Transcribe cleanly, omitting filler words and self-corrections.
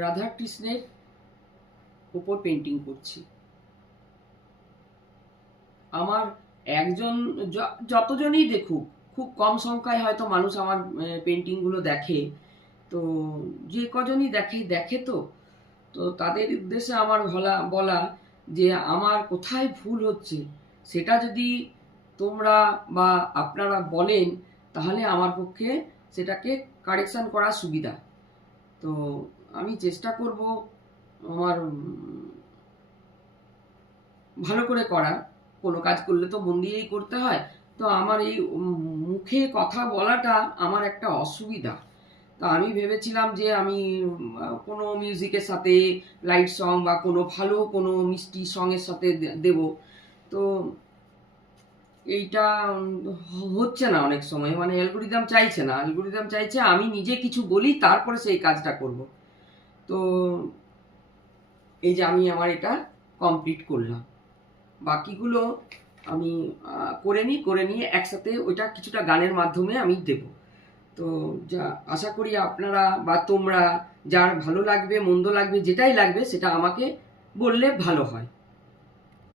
রাধা কৃষ্ণের উপর পেন্টিং করছি। আমার একজন যতজনই দেখুক, খুব কম সংখ্যায় হয়তো মানুষ আমার পেন্টিংগুলো দেখে, তো যে কজনই দেখে তো তো তাদের উদ্দেশ্যে আমার বলা যে আমার কোথায় ভুল হচ্ছে সেটা যদি তোমরা বা আপনারা বলেন, তাহলে আমার পক্ষে সেটাকে কারেকশান করা সুবিধা। তো আমি চেষ্টা করব আমার ভালো করে করার। কোনো কাজ করলে তো মন দিয়েই করতে হয়। তো আমার এই মুখে কথা বলাটা আমার একটা অসুবিধা। তো আমি ভেবেছিলাম যে আমি কোনো মিউজিকের সাথে লাইট সং বা কোনো ভালো কোনো মিষ্টি সঙের সাথে দেব। তো এইটা হচ্ছে না অনেক সময়, মানে অ্যালগোরিদম চাইছে না। অ্যালগোরিদম চাইছে আমি নিজে কিছু বলি, তারপরে সেই কাজটা করব। তো এই যে আমি আমার এটা কমপ্লিট করলাম, বাকিগুলো আমি করে নিয়ে একসাথে ওইটা কিছুটা গানের মাধ্যমে আমি দেব। তো যা আশা করি আপনারা বা তোমরা, যার ভালো লাগবে মন্দ লাগবে যেটাই লাগবে সেটা আমাকে বললে ভালো হয়।